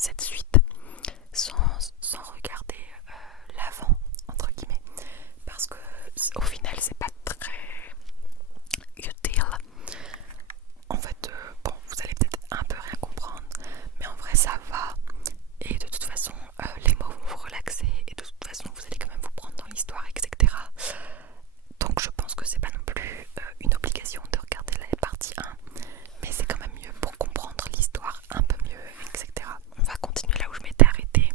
cette suite sans regarder l'avant, entre guillemets, parce que au final c'est pas très utile. En fait, bon, vous allez peut-être un peu rien comprendre, mais en vrai ça va. Et de toute façon, les mots vont vous relaxer et de toute façon vous allez quand même vous prendre dans l'histoire, etc. Donc je pense que c'est pas non plus une obligation de regarder la partie 1, mais c'est quand même mieux pour comprendre l'histoire un peu mieux, etc. On va continuer là où je m'étais arrêtée.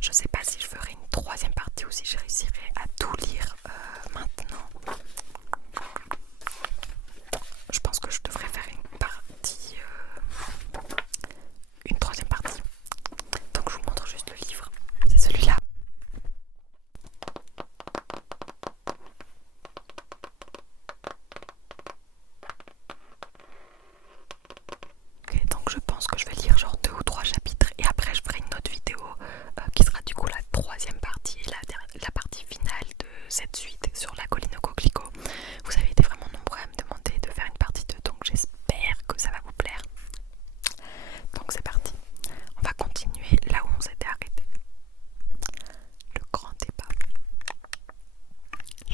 Je sais pas si je ferai une troisième partie ou si je réussirai à tout lire maintenant. Je pense que je devrais faire une troisième partie. Donc je vous montre juste le livre. C'est celui-là. Ok, donc je pense que je vais lire genre 2 ou 3 chapitres et après je ferai une autre vidéo qui sera du coup la troisième partie et la partie finale de cette suite sur la colline au coquelicot. Vous avez été vraiment nombreux à me demander de faire une partie 2, donc j'espère que ça va vous plaire. Donc c'est parti. On va continuer là où on s'était arrêté. Le grand débat.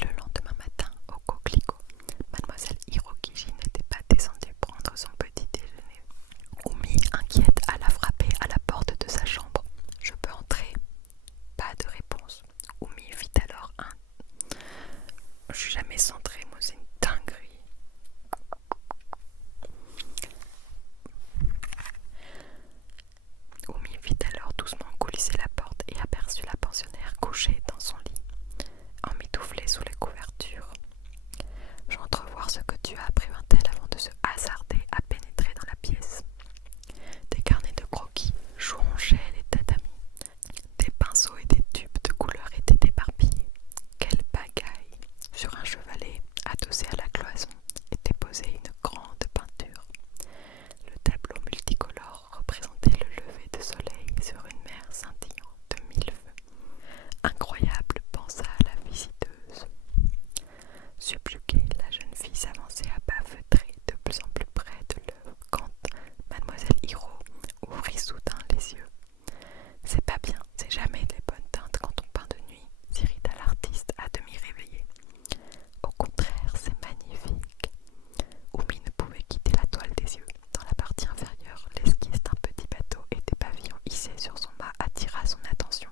Le lendemain matin, au coquelicot, mademoiselle Hirokishi n'était pas descendue prendre son petit déjeuner. Oumi, inquiète, alla frapper à la porte de sa chambre. « Je peux entrer ?» Pas de réponse. Oumi fit alors un... Je suis jamais centrée, moi c'est une dinguerie. Oumi fit alors doucement coulisser la porte et aperçut la pensionnaire couchée dans son lit, emmitouflée sous les couvertures. « J'entrevois ce que tu as, prévint-elle avant de se hasarder à pénétrer dans la pièce. Des carnets de croquis jonchaient les tatamis. Des pinceaux et des tubes de couleur étaient éparpillés. Quelle pagaille! Sur un chevalet, adossé à la cloison, était posée une grande peinture. Le tableau multicolore représentait le lever de soleil sur une mer scintillant de 1000 feux. Incroyable, pensa la visiteuse. Subjuguée, la jeune fille s'avançait à pas feutrés de plus en plus près de l'œuvre quand mademoiselle Hiro ouvrit soudain les yeux. « C'est pas bien, c'est jamais des bonnes teintes quand on peint de nuit, » s'irrita l'artiste à demi réveillé. « Au contraire, c'est magnifique. » Oumi ne pouvait quitter la toile des yeux. Dans la partie inférieure, l'esquisse d'un petit bateau et des pavillons hissés sur son mât attira son attention.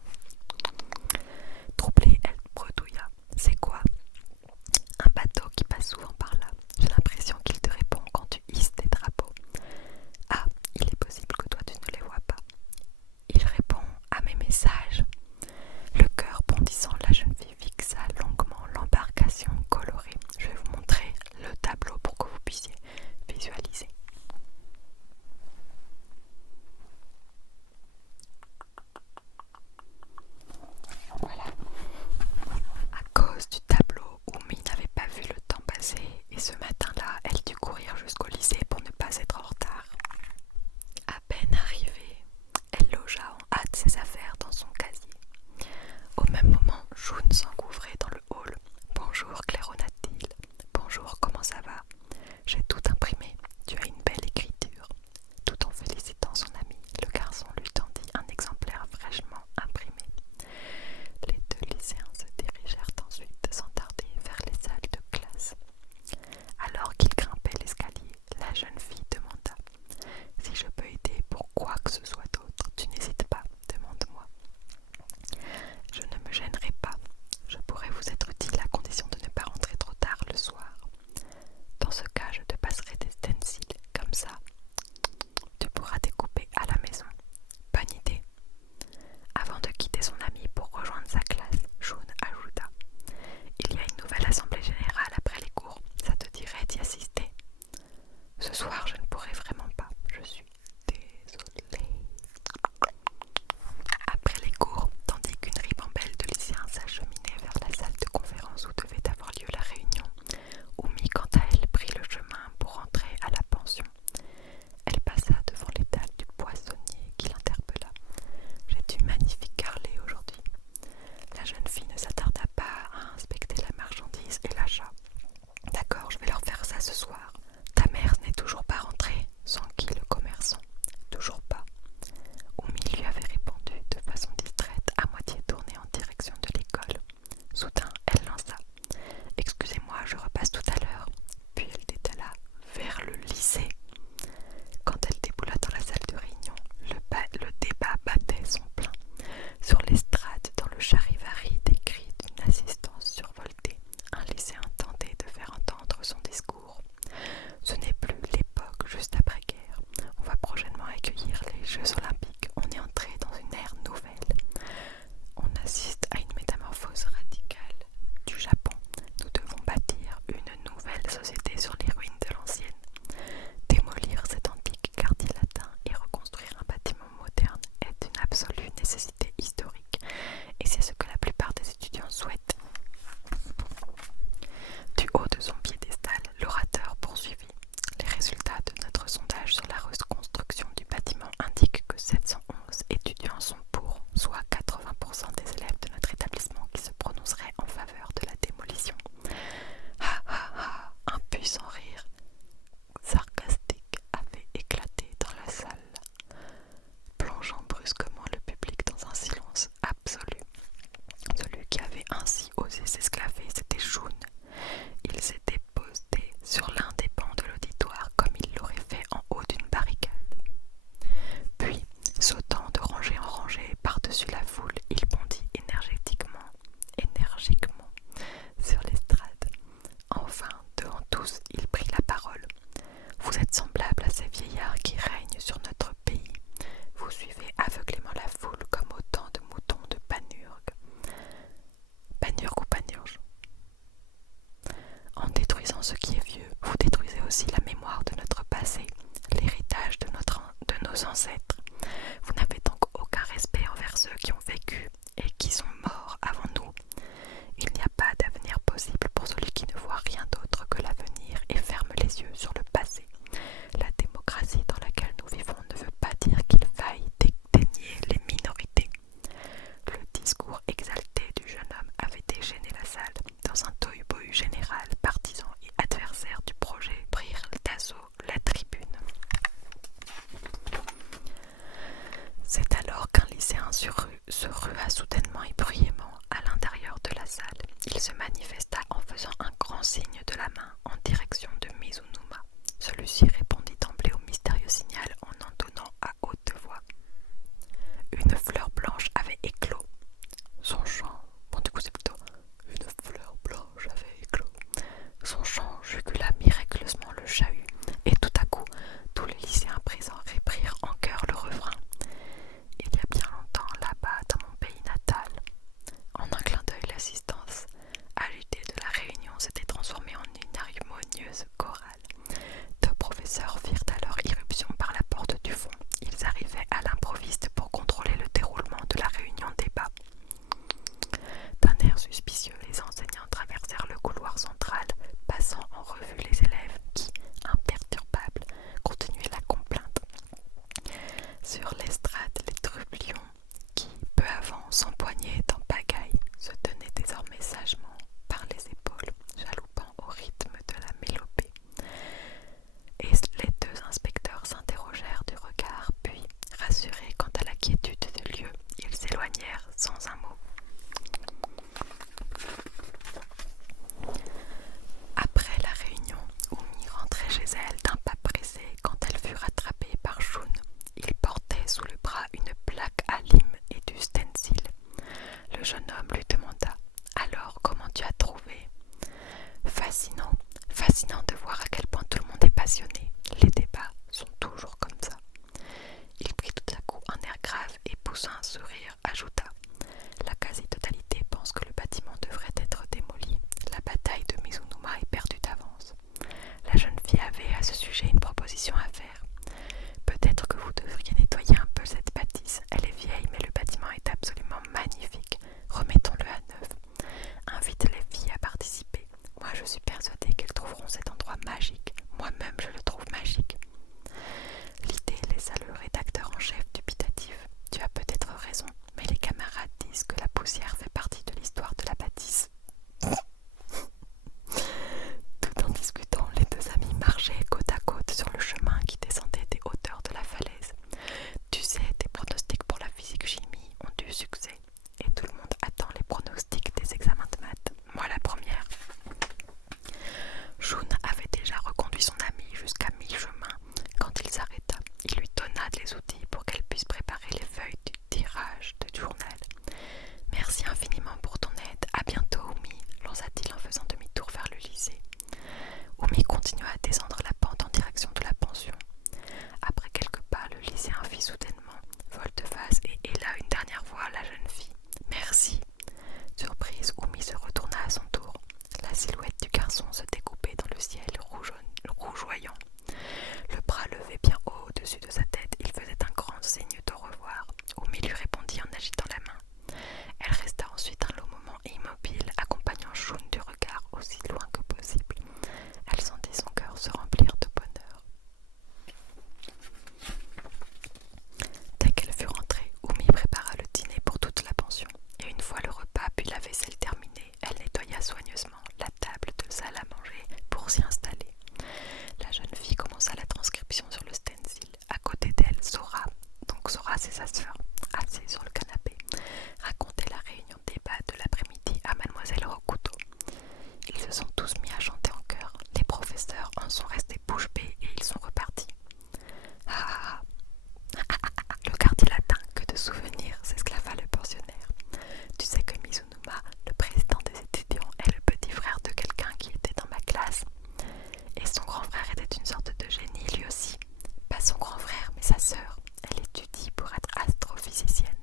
Troublée, elle bredouilla. « C'est quoi ? » Un bateau qui passe souvent par là. J'ai l'impression qu'il te répond quand tu hisses tes drapeaux. Ah, il est possible que toi tu ne les vois pas. Il répond à mes messages. Le cœur bondissant, la jeune fille fixa longuement l'embarcation colorée. Je vais vous montrer le tableau pour que vous puissiez visualiser. Voilà. À cause du tableau, Oumi n'avait pas vu le temps passer et ce matin-là, elle dut courir jusqu'au lycée pour ne pas être en retard. À peine arrivée, elle logea en hâte ses affaires dans son casier. Au même moment, Jun s'engouffrait dans le hall. « Bonjour, claironna-t-il. Bonjour, comment ça va? J'ai tout imprimé. Tu as une belle écriture. » Tout en félicitant son ami, le garçon lui tendit un exemplaire fraîchement imprimé. Les deux lycéens se dirigèrent ensuite sans tarder vers les salles de classe. Alors qu'ils grimpaient l'escalier, la jeune fille demanda: « Si je peux aider pour quoi que ce soit d'autre, tu n'hésites pas, demande-moi. » « Je ne me gênerai pas. Je pourrais vous être utile à condition de ne pas rentrer trop tard le soir. Dans ce cas, je te passerai des stencils, comme ça. Tu pourras découper à la maison. Bonne idée. » Avant de quitter son ami pour rejoindre sa classe, Jun ajouta: « Il y a une nouvelle assemblée générale après les cours. Ça te dirait d'y assister? » « Ce soir, je ne pourrai vraiment pas. Je suis désolée. » Après les cours, tandis qu'une ribambelle de lycéens s'acheminait vers la salle de conférence où devait avoir lieu la réunion, Oumi, quant à elle, prit le chemin pour rentrer à la pension. Elle passa devant l'étal du poissonnier qui l'interpella. « J'ai du magnifique carlet aujourd'hui. » La jeune fille ne s'attarda pas à inspecter la marchandise et l'achat. « D'accord, je vais leur faire ça ce soir. Ta mère n'est toujours pas rentrée ?» s'enquit le commerçant. « Toujours pas. » Oumi lui avait C'est alors qu'un lycéen se rua soudainement et bruyamment à l'intérieur de la salle. Il se manifesta en faisant un grand signe de la main en direction de Mizunuma. Celui-ci répondit d'emblée au mystérieux signal en entonnant à haute voix. Une fleur blanche avait éclos. Son chant, bon du coup c'est plutôt une fleur blanche avait éclos. Son chant jugula miraculeusement le chahut, et tout à coup, tous les lycéens présents réprirent en chœur le refrain. Il y a bien longtemps, là-bas, dans mon pays natal. En un clin d'œil, l'assistance agitée de la réunion s'était transformée en une harmonieuse chorale. Deux professeurs firent alors irruption par la porte du fond. Ils arrivaient à l'improviste pour contrôler le déroulement de la réunion débat. D'un air suspicieux, les enseignants traversèrent le couloir central, passant en revue les élèves qui, imperturbables, continuaient la complainte. Sur l'estrade, les trublions, qui, peu avant, s'empoignaient en pagaille, se tenaient désormais sagement par les épaules, jaloupant au rythme de la mélopée. Et les deux inspecteurs s'interrogèrent du regard, puis, rassurés quant à la quiétude du lieu, ils s'éloignèrent sans un mot. Après la réunion, Oumi rentrait chez elle d'un pas pressé quand elle fut rattrapée par Shun. Il portait sous le bras une plaque à lime et du stencil. Le jeune homme lui demanda « Alors, comment tu as trouvé ?» Fascinant, fascinant de voir à quel point tout le monde est passionné. Les débats sont toujours comme ça. Il prit tout à coup un air grave et poussant un sourire, ajouta « La quasi-totalité pense que le bâtiment devrait être démoli. La bataille de Mizunuma est perdue d'avance. » La jeune fille avait à ce sujet une proposition à faire. « Peut-être que vous devriez nettoyer un peu cette bâtisse. Elle est vieille, mais le bâtiment est absolument magnifique. Remettons-le à neuf. Invite les filles à participer. Moi, je suis persuadée qu'elles trouveront cet endroit magique. Moi-même, je le trouve magique. » L'idée laissa le rédacteur en chef dubitatif. « Tu as peut-être raison, mais les camarades disent que la poussière fait partie de l'histoire de la bâtisse. » Tout en discutant, les deux amis marchaient côte à côte sur le chemin qui descendait des hauteurs de la falaise. Tu sais, tes pronostics pour la physique-chimie ont du succès, et tout le monde attend les pronostics des examens de maths. Moi la première. Shun avait déjà reconduit son amie jusqu'à mi-chemin quand il s'arrêta. Il lui donna les outils pour qu'elle puisse préparer les feuilles du tirage de journal. « Merci infiniment pour ton aide. À bientôt, Oumi, lança-t-il en faisant demi-tour vers le lycée. Oumi continua à descendre la pente en direction de la pension. Après quelques pas, le lycéen fit soudainement volte-face et héla une dernière fois la jeune fille. « Merci !» Surprise, Oumi se retourna à son tour. La silhouette du garçon se découpait dans le ciel rougeoyant. Le bras levé bien haut au-dessus de sa tête, il faisait un grand signe d'au revoir. Oumi lui répondit en agitant la main. Elle resta ensuite un long moment immobile, accompagnant Shun du regard aussi loin que possible. Elle sentit son cœur se remplir de bonheur. Dès qu'elle fut rentrée, Oumi prépara le dîner pour toute la pension, et une fois le repas puis la vaisselle terminée, elle nettoya soigneusement la table de salle à manger pour s'y installer. La jeune fille commença la transcription sur le stencil. À côté d'elle, Sora, donc Sora c'est sa sœur, assise sur le canapé, racontait la réunion débat de l'après-midi à Mademoiselle Rokuto. Ils se sont tous mis à chanter en chœur. Les professeurs en sont restés bouche bée et ils sont repartis. Ah, le quartier latin, que de souvenirs, s'esclaffa le pensionnaire. Tu sais que Mizunuma, le président des étudiants, est le petit frère de quelqu'un qui était dans ma classe. Et son grand frère était une sorte de génie lui aussi. Pas son grand frère, mais sa sœur. Elle étudie pour être astrophysicienne.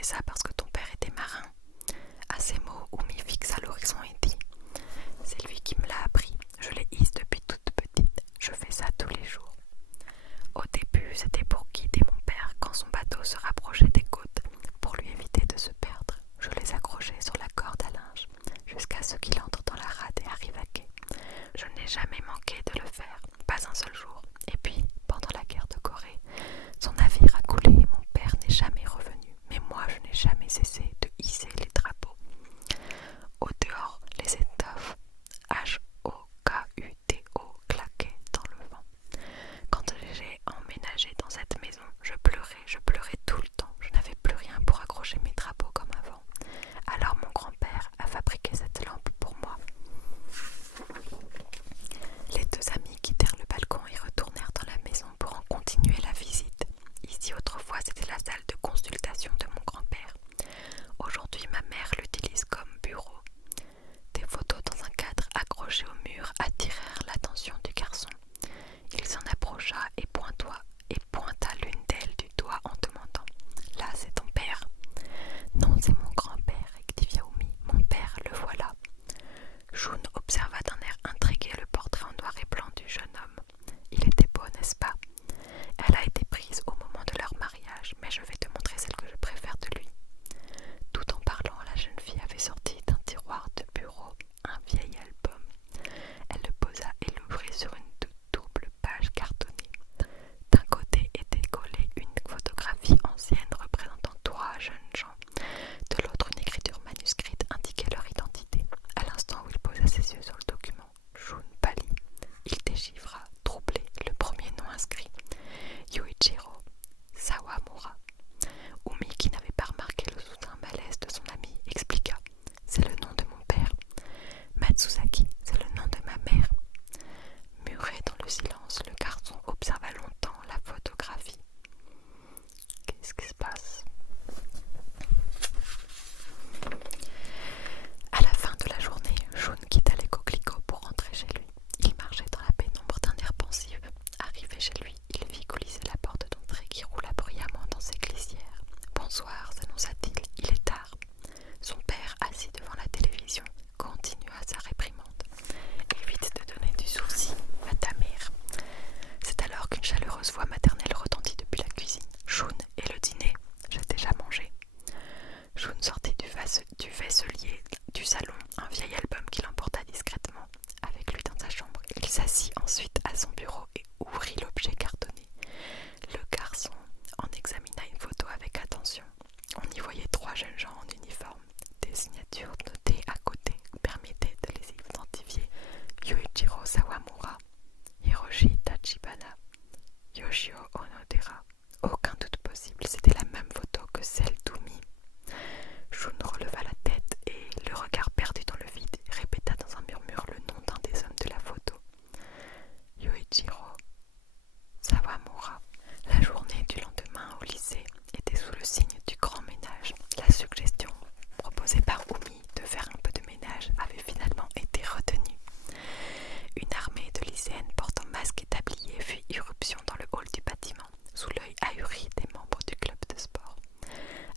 fait ça parce que ton père était marin. À ces mots, Oumi fixa l'horizon et dit: c'est lui qui me l'a appris. Je l'ai hisse depuis toute petite. Je fais ça tous les jours. Au début, c'était pour guider mon père quand son bateau se rapprochait des côtes, pour lui éviter de se perdre. Je les accrochais sur la corde à linge, jusqu'à ce qu'il entre dans la rade et arrive à quai. Je n'ai jamais manqué de le faire, pas un seul jour. Et puis, pendant la guerre de Corée, son navire a coulé et mon père n'est jamais revenu. Mais moi, je n'ai jamais cessé de hisser les drapeaux. Au dehors, les étoffes H-O-K-U-T-O claquaient dans le vent. Quand j'ai emménagé dans cette maison, je pleurais tout le temps. Je n'avais plus rien pour accrocher mes drapeaux comme avant. Alors mon grand-père a fabriqué cette lampe pour moi. Les deux amis quittèrent le balcon et retournèrent dans la maison pour en continuer la visite. Ici, autrefois, c'était la salle de consultation de mon grand-père. Aujourd'hui, ma mère l'utilise comme bureau. Des photos dans un cadre accroché au mur attirèrent l'attention du garçon. Il s'en approcha et pointa l'une d'elles du doigt en demandant: là, c'est ton père? Non, c'est mon grand-père, rectifia Oumi. Mon père, le voilà. Jun observa d'un air intrigué le portrait en noir et blanc du jeune homme. Il était beau, n'est-ce pas? Elle a été prise au moment de leur mariage, mais je vais te montrer celle que je préfère de lui. Tout en parlant, la jeune fille avait sorti d'un tiroir de bureau un vieil album. Elle le posa et l'ouvrit sur une double page cartonnée. D'un côté était collée une photographie ancienne représentant 3 jeunes gens. De l'autre, une écriture manuscrite indiquait leur identité. À l'instant où il posa ses yeux sur le document, Jun pâlit. Il déchiffra, troublé, le premier nom inscrit: Yuichiro Sawamura. Oumi, qui n'avait pas remarqué le soudain malaise de son ami, expliqua: c'est le nom de mon père. Matsuzaki, c'est le nom de ma mère. Muré dans le silence, le garçon observa longtemps la photographie. Qu'est-ce qui se passe? À la fin de la journée, Jun quitta les coquelicots pour rentrer chez lui. Il marchait dans la pénombre d'un air pensif. Arrivé chez lui, il vit coulisser la porte d'entrée qui roula bruyamment dans ses glissières. Bonsoir, s'annonça-t-il, il est tard. Son père, assis devant la télévision, continua sa réprimande. Évite de donner du souci à ta mère. C'est alors qu'une chaleureuse voix maternelle retentit depuis la cuisine. Jun, et le dîner? J'ai déjà mangé. Jun sortit du vaisselier du salon un vieil album qu'il emporta discrètement avec lui dans sa chambre. Il s'assit ensuite à son bureau et ouvrit l'objet cartonné. Le garçon en examina une photo avec attention. On y voyait 3 jeunes gens en uniforme. Des signatures notées à côté permettaient de les identifier: Yuichiro Sawamura, Hiroshi Tachibana, Yoshio Onodera. Aucun doute possible, c'était la même photo que celle d'Oumi. Jun releva la tête et, le regard perdu dans le vide, répéta dans un murmure le nom d'un des hommes de la photo: Yuichiro Sawamura. La journée du lendemain au lycée était sous le signe du grand ménage. La suggestion proposée par Oumi de faire un peu de ménage avait finalement été retenue. Une armée de lycéennes portant masque et tablier fit irruption dans le hall du bâtiment, sous l'œil ahuri des membres du club de sport.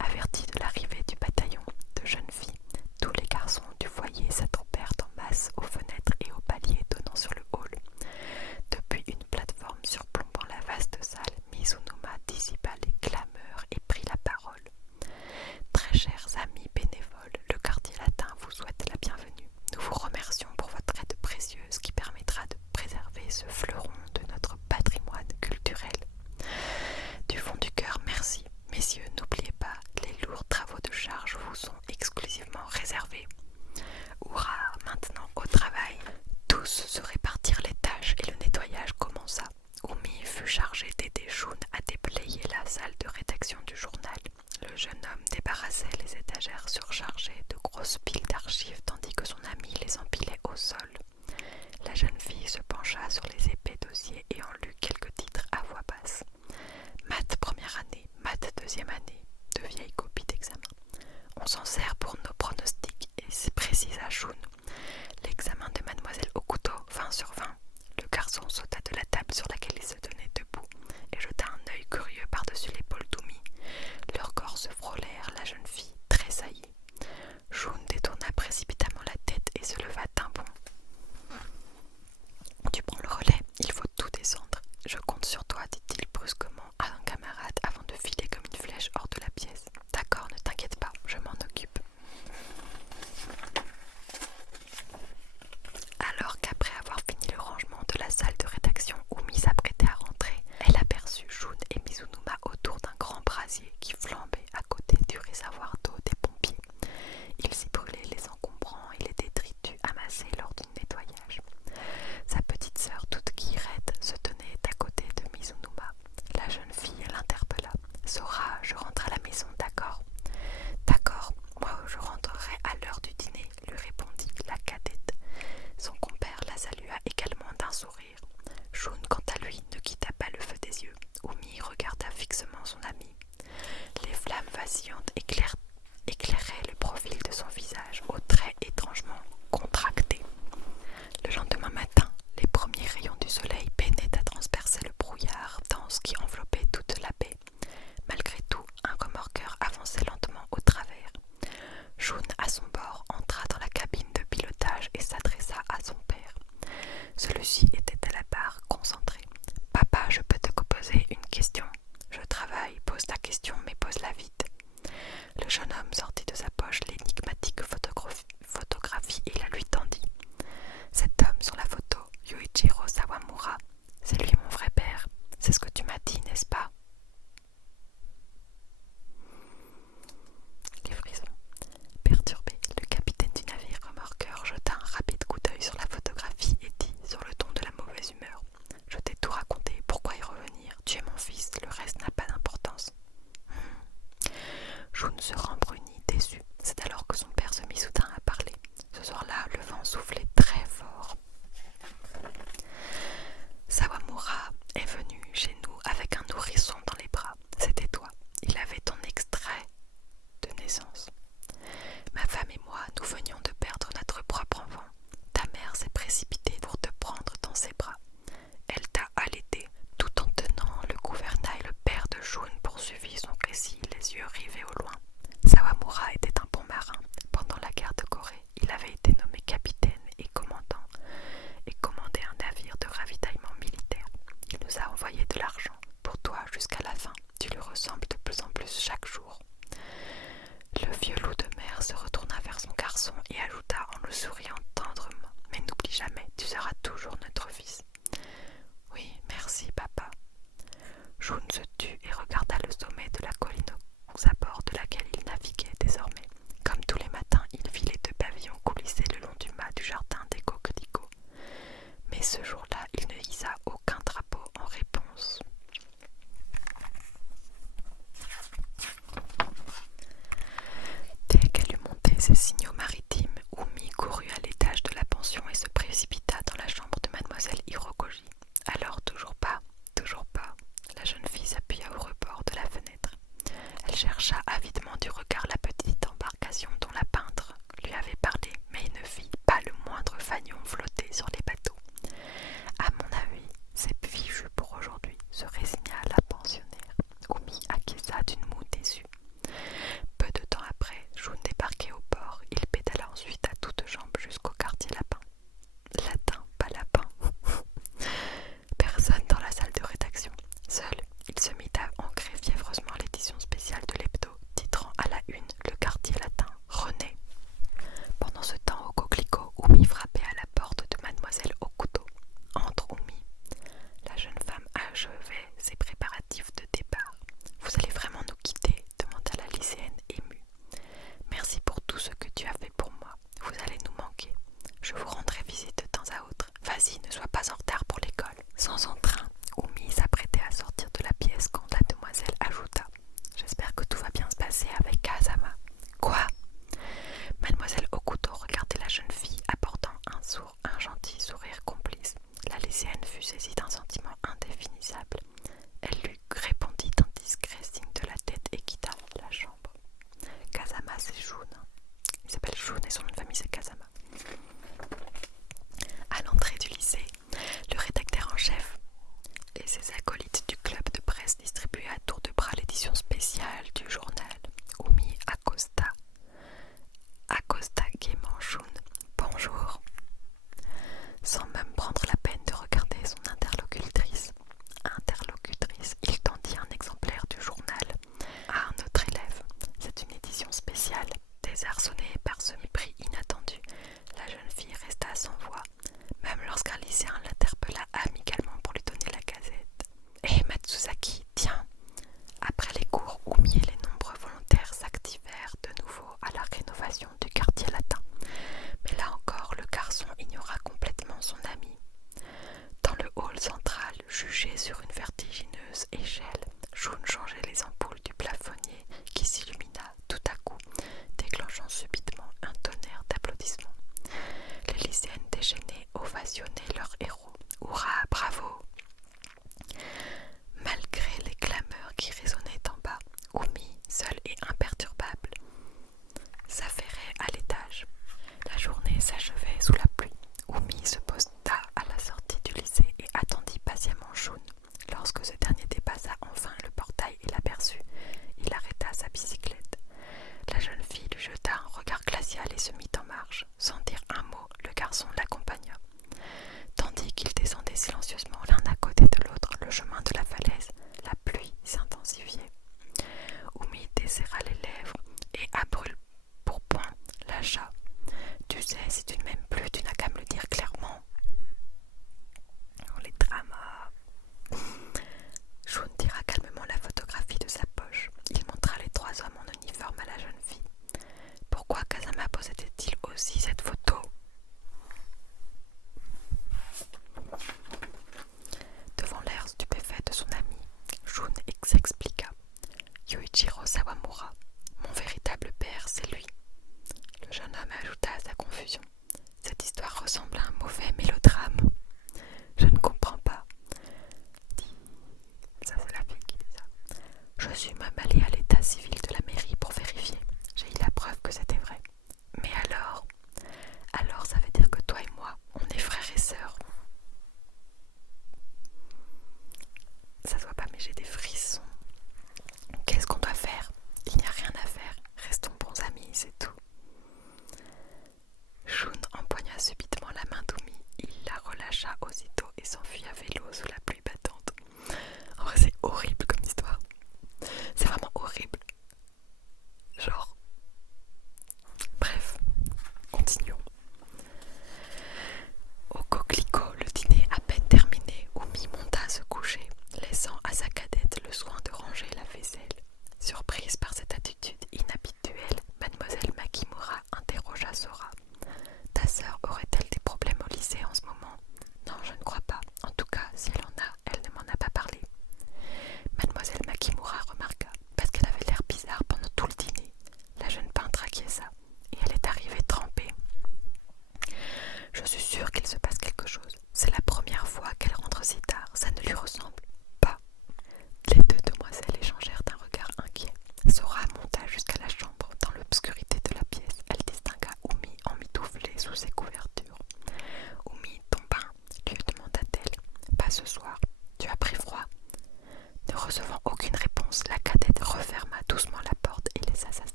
Avertis de l'arrivée du bataillon de jeunes filles, tous les garçons du foyer s'attroupèrent en masse aux fenêtres et aux paliers donnant sur le hall. Depuis une plateforme surplombant la vaste salle, Mizunuma dissipa les clameurs et prit la parole. Très chers amis bénévoles, le quartier latin vous souhaite la bienvenue. Nous vous remercions pour votre aide précieuse qui permettra de préserver ce fleuron de notre patrimoine culturel. Du fond du cœur, merci. Messieurs, n'oubliez pas, les lourds travaux de charge vous sont exclusivement réservés. Hurrah, maintenant au travail. Tous se répartirent les tâches et le nettoyage commença. Oumi fut chargé d'aider Jun à déblayer la salle de rédaction du journal. Le jeune homme débarrassait les étagères surchargées de grosses piles d'archives tandis que son ami les empilait au sol. La jeune fille se pencha sur les épais dossiers et en lut quelques titres à voix basse. Maths première année, maths deuxième année, de vieilles copies d'examen. On s'en sert pour nos pronostics et précisa Jun. L'examen de mademoiselle Okuto, 20 sur 20. Le garçon sauta de la table sur laquelle il se tenait debout et jeta un œil curieux par-dessus l'épaule d'Oumi. Leurs corps se frôlèrent, la jeune se rembrunit, déçu. C'est alors que son père se mit soudain à parler. Ce soir-là, le vent soufflait très fort. Sawamura est venu chez nous avec un nourrisson dans les bras. C'était toi. Il avait ton extrait de naissance. Ma femme et moi, nous venions de perdre notre propre enfant. Ta mère s'est précipitée pour te prendre dans ses bras. Elle t'a allaité. Tout en tenant le gouvernail, le père de Jun poursuivit son récit, les yeux rivés au loin. Sawamura était un bon marin. Pendant la guerre de Corée, il avait été nommé capitaine et commandant et commandait un navire de ravitaillement militaire. Il nous a envoyé de l'argent pour toi jusqu'à la fin. Tu lui ressembles de plus en plus chaque jour. Le vieux loup de mer se retourna vers son garçon et ajouta en le souriant tendrement. Mais n'oublie jamais, tu seras toujours notre fils. Oui, merci, papa. Jun se tut et regarda le sommet de la colline aux abords de laquelle il naviguait désormais. Comme tous les matins, il vit les deux pavillons coulisser le long du mât du jardin des coquelicots. Mais ce jour-là, il ne hissa aucun drapeau en réponse. Dès qu'elle eut monté ses signaux maritimes, Umi courut à l'étage de la pension et se précipita dans la chambre de mademoiselle Hirokoji. Alors, toujours pas. La jeune fille s'appuya au rebord de la fenêtre. Elle chercha avidement du regard la petite embarcation dont la peintre lui avait parlé, mais ne vit pas le moindre fanion flotter sur les bateaux. À mon avis, c'est fichu pour aujourd'hui, se résigna la pensionnaire. Umi acquiesça d'une moue déçue. Peu de temps après, Jun débarquait au port. Il pédala ensuite à toutes jambes jusqu'au quartier Lapin. Latin, pas lapin. Personne dans la salle de rédaction. Seul, il se mit à ancrer fiévreusement l'édition spéciale de l'hebdo, titrant à la une le quartier latin renaît. Pendant ce temps, au coquelicot, Umi frappait à la porte de mademoiselle au couteau. Entre, Umi. La jeune femme achevait ses préparatifs de départ. Vous allez vraiment nous quitter, demanda la lycéenne émue. Merci pour tout ce que tu as fait pour moi. Vous allez nous manquer. Je vous rendrai visite de temps à autre. Vas-y, ne sois pas en retard pour l'école. Sans entrain, Umi s'apprêtait à sortir de la pièce quand la demoiselle ajouta. J'espère que tout va bien se passer avec Kazama. Quoi? Mademoiselle Okuto regardait la jeune fille apportant un gentil sourire complice. La lycéenne fut saisie d'un sentiment indéfinissable. Elle lui répondit d'un discret signe de la tête et quitta la chambre. Kazama, c'est Jun. Il s'appelle Jun et son nom de famille c'est Kazama. À l'entrée du lycée, le rédacteur en chef et ses acolytes du club de presse distribuaient à tour de bras l'édition spéciale du journal. Umi accosta gaiement Jun. Bonjour. Sans même prendre la peine de regarder son interlocutrice, il tendit un exemplaire du journal à un autre élève. C'est une édition spéciale. Désarçonnée par ce mépris inattendu, la jeune fille resta sans voix, même lorsqu'un lycéen l'interpella amicalement pour lui donner la gazette. Hé Matsuzaki, tiens. Après les cours, Umi et les nombreux volontaires s'activèrent de nouveau à la rénovation du quartier latin. Mais là encore, le garçon ignora complètement son ami. Dans le hall central, juché sur une vertigineuse échelle, Jun changeait les ampoules du plafonnier qui s'illumina tout à coup, déclenchant subitement un tonnerre d'applaudissements. Les lycéennes déchaînées ovationnaient leur héros. Hurrah, bravo! Malgré les clameurs qui résonnaient en bas, Umi, seule et imperturbable, s'affairait à l'étage. La journée s'achevait sous la pluie. Umi se posta à la sortie du lycée et attendit patiemment Jun. Lorsque ce dernier dépassa enfin le portail et l'aperçut, il arrêta sa bicyclette. La jeune fille lui jeta un regard glacial et se mit en marche. Sans dire un mot, le garçon l'accompagna.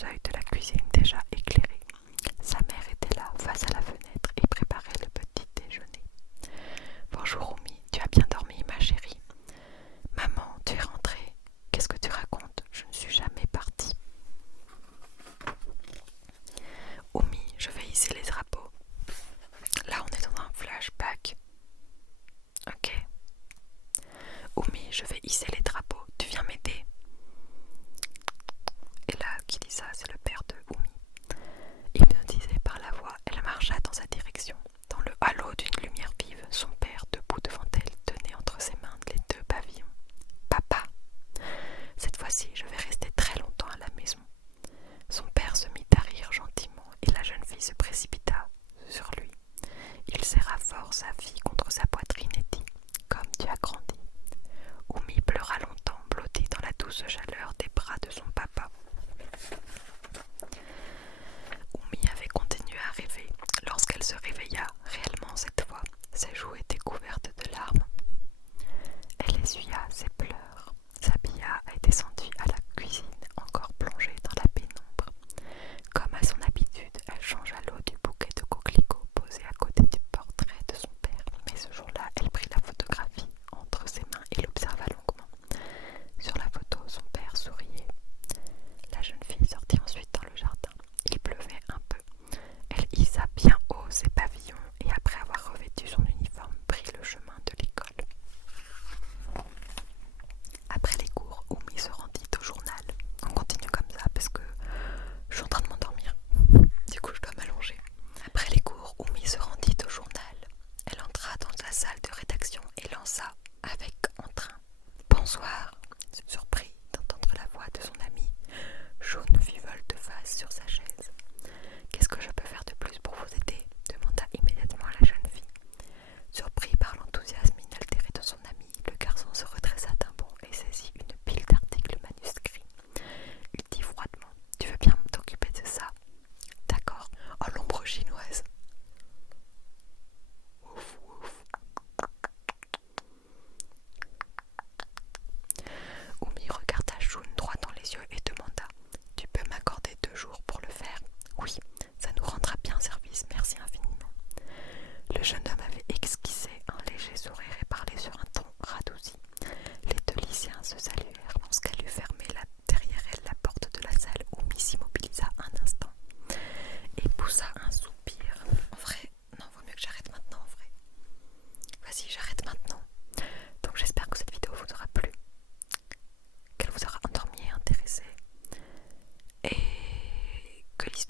seuil de la cuisine déjà éclairée. Sa mère était là, face à la fenêtre, et préparait le petit déjeuner. « Bonjour Oumi, tu as bien dormi ma chérie ?»« Maman, tu es rentrée. Qu'est-ce que tu racontes? Je ne suis jamais partie. »« Oumi, je vais hisser les drapeaux. » Là on est dans un flashback. Ok. Oumi, je vais hisser les drapeaux. Tu viens m'aider? Et là, qui dit ça, c'est le père de Oumi. Hypnotisée par la voix, elle marcha dans sa direction. Dans le halo d'une lumière vive, son père, debout devant elle, tenait entre ses mains les deux pavillons. Papa, cette fois-ci, je vais rester très longtemps à la maison. Son père se mit à rire gentiment et la jeune fille se précipita sur lui. Il serra fort sa fille contre sa poitrine et dit « Comme tu as grandi ». Oumi pleura longtemps, blottie dans la douce chaleur des bras de son papa. Oumi avait continué à rêver. Lorsqu'elle se réveilla, réellement cette fois, ses joues étaient couvertes de larmes. Elle essuya ses pleurs, s'habilla et descendit à la cuisine, encore plongée dans la pénombre. Comme à son habitude, elle changea l'eau du bouquet de coquelicots posé à côté du portrait de son père. Mais ce jour-là, elle prit la photographie entre ses mains et l'observa longuement. Sur la photo, son père souriait. La jeune fille sortit ensuite dans le jardin. Il pleuvait un peu. Elle hissa bien haut ses pavillons et après avoir revêtu son uniforme, prit le chemin de l'école. Après les cours, Oumi se rendit au journal. On continue comme ça parce que je suis en train de m'endormir. Du coup, je dois m'allonger. Après les cours, Oumi se rendit au journal. Elle entra dans la salle de rédaction et lança avec entrain. Bonsoir, surpris d'entendre la voix de son ami. Jaune fit volte-face sur sa chaise. Qu'est-ce que je peux faire de plus pour vous aider? Demanda immédiatement la jeune fille. Surpris par l'enthousiasme inaltéré de son ami, le garçon se redressa d'un bond et saisit une pile d'articles manuscrits. Il dit froidement: Tu veux bien t'occuper de ça? D'accord. Oh, l'ombre chinoise. Ouf, ouf. Oumi regarda Shun droit dans les yeux et demanda: Tu peux m'accorder 2 jours pour le faire? Oui, ça nous rendra bien service, merci infiniment. Le jeune homme avait esquissé un léger sourire et parlait sur un ton radouci. Les 2 lycéens se saluèrent lorsqu'elle eut fermé derrière elle la porte de la salle. Oumi s'immobilisa un instant et poussa un soupir. En vrai, non, vaut mieux que j'arrête maintenant en vrai. Vas-y, j'arrête maintenant. Donc j'espère que cette vidéo vous aura plu, qu'elle vous aura endormi et intéressé, et que l'histoire